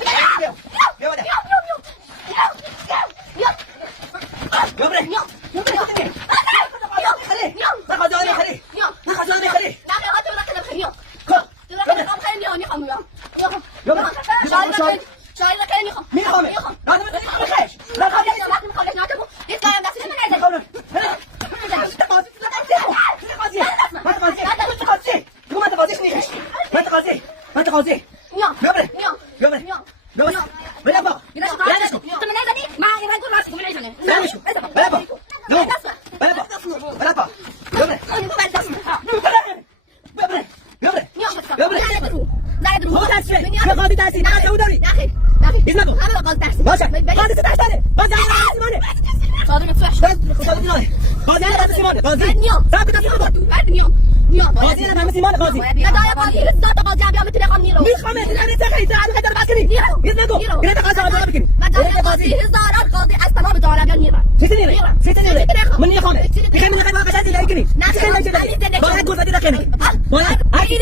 Yo شاید که میخوام میخوامه لازم میخوایش لا خواهی وقتی میخوام ناتو هیچ کاری دست من نزن قاضی میام ببره میام ببره میام ببره بله با تو من نزدی ما این گل راست من نزنم بله با بله با بله با ببره ببره ببره زايد هو تاسي يا قاضي تاسي انا سوداني داخل اسمعوا انا قاضي تاسي باشا قاضي تاسي قاضي انا صادق تفحش قاضي انا تاسي قاضي نيوم ثابت تاسي بعد نيوم قاضي انا تاسي قاضي لا يا قاضي لسه قاضي ابي مثل قانيرو مش خمس انا تخي تعال هذا الباكري اسمعوا قريت قاضي هذا الباكري ما قاضي هزار القاضي اصلا بتوع على نيرا ستني من يا خمس بخير من غير ما بجازي لايكني ولا تقول فدي لكنك ولا اكيد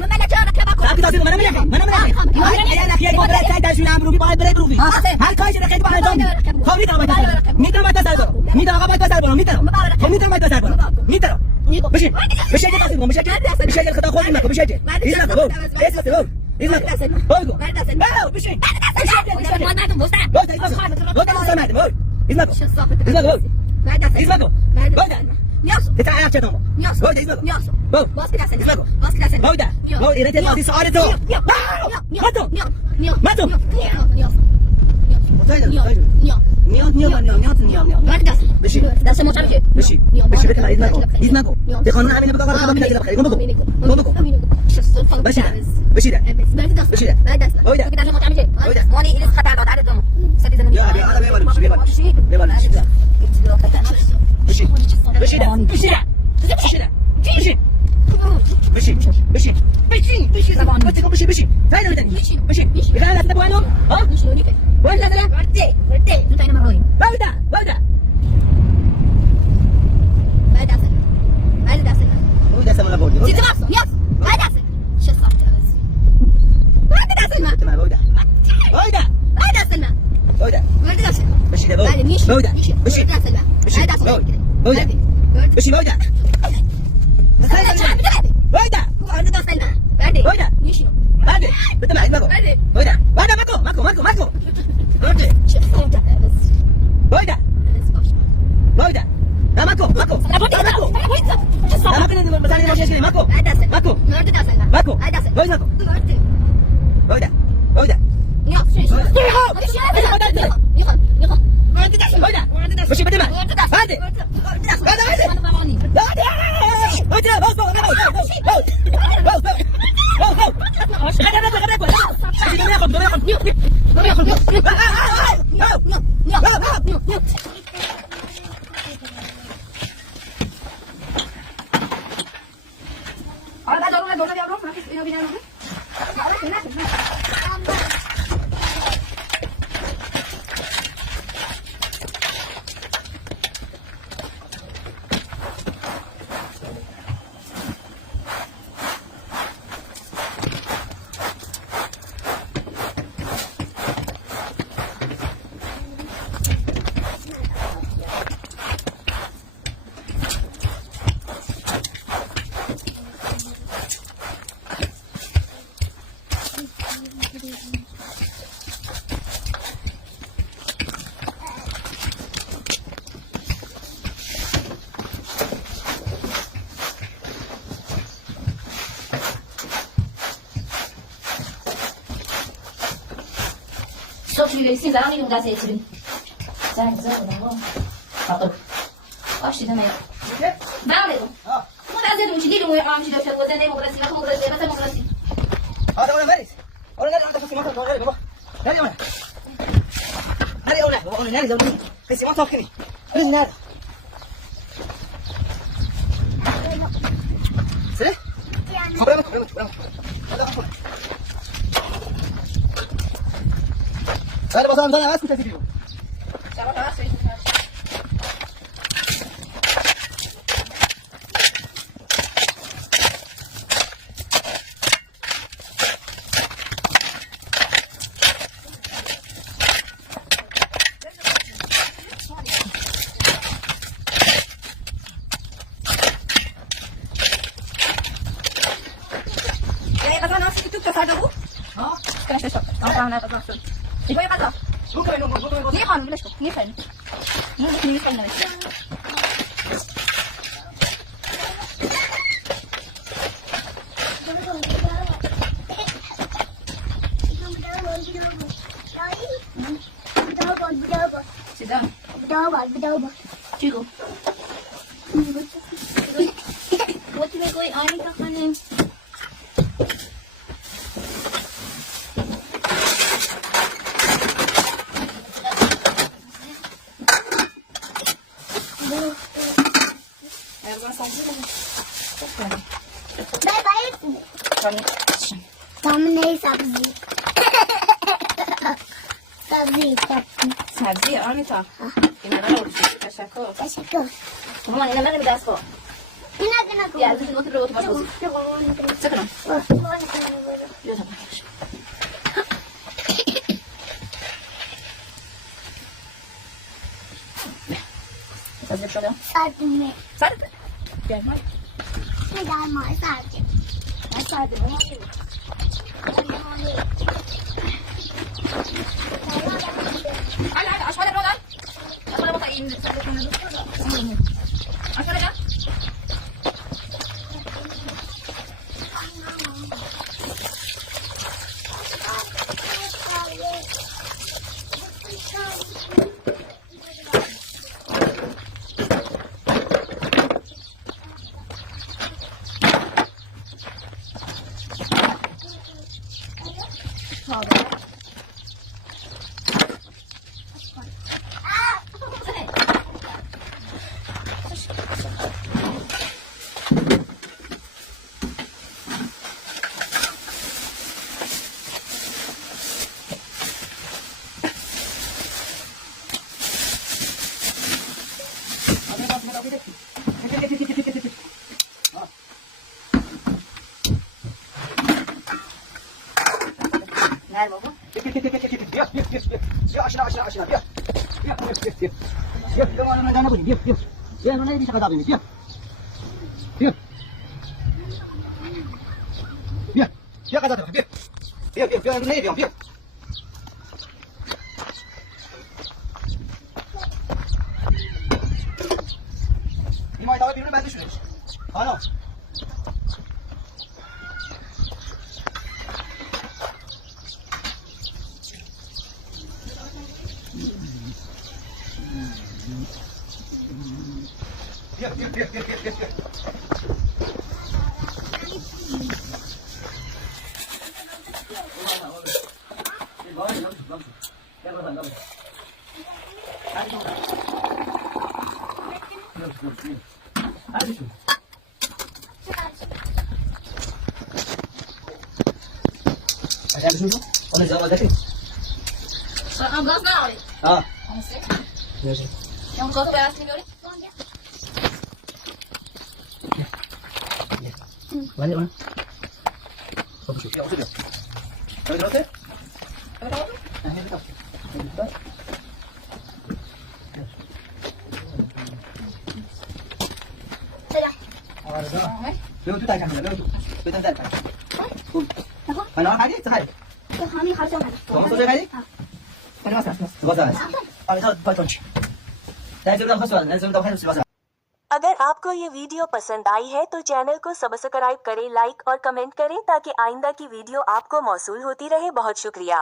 ما لا تشارك ثابت تاسي انا انا كي اقول لك هذا شو نعملوا بقى بريك روفي هل كايش ركيت بقى دوم خميت ما تسالبرو ميتر ما تسالبرو ميتر ما تسالبرو ميتر مش هيجي مش هيجي الخطا خذ منك مش هيجي اسمع هو Sim, zara nenhum das esse. Zara, não. Faltou. Oxe, também. Vale. Como é que você diz um irmão de Deus, você nem democracia, como democracia, mas democracia. هذا ولا فارس ولا لا انت في مصر ولا بابا لا يا ولا هذه ولا بابا انا زودني بس ما توكلني من هذا سلام خبرك هذا بصام ثاني اسكت فيديو Kaya kasi nasa TikTok ka sa daw? Ha? Kaya sa shop. Ang pang nato. Abbassın. İbo'ya bak. Niye kanun bileşko? Niye fen? Niye fen ne? Sit down. Chico. What do we go? I need to find him. सामने सब्जी सब्जी سبزی آرمیتا این من رو تشکر تشکر مامان اینا من بدست کن اینا بیا از این رو تو باش بازی سکنم بیا تا باش سبزی شده سردمه سرد بیا ما میدم ما سرد على اشوال الرولر اشوال بطاقين اشوال ده Nerede baba? بیا آشنا بیا آنها نجا نبودیم بیا آنها نمیشه قضا بینیم بیا قضا دارم بیا نمیبیام بیا این مایده های بیرون بنده شده خانم بیا I'm lost now. اه Honestly. You want to go to where I asked you to go? ولی اون خب شو بیا بیا درسته بیا تو تاکم بیا تو بده در انا خالی تخيل همین خرجم تو تو خالی انا بس بس انا خلاص فاتونش لازم ناخذ سؤال لازم ناخذ بس अगर आपको ये वीडियो पसंद आई है तो चैनल को सब्सक्राइब करें, लाइक और कमेंट करें ताकि आइंदा की वीडियो आपको मौसूल होती रहे। बहुत शुक्रिया।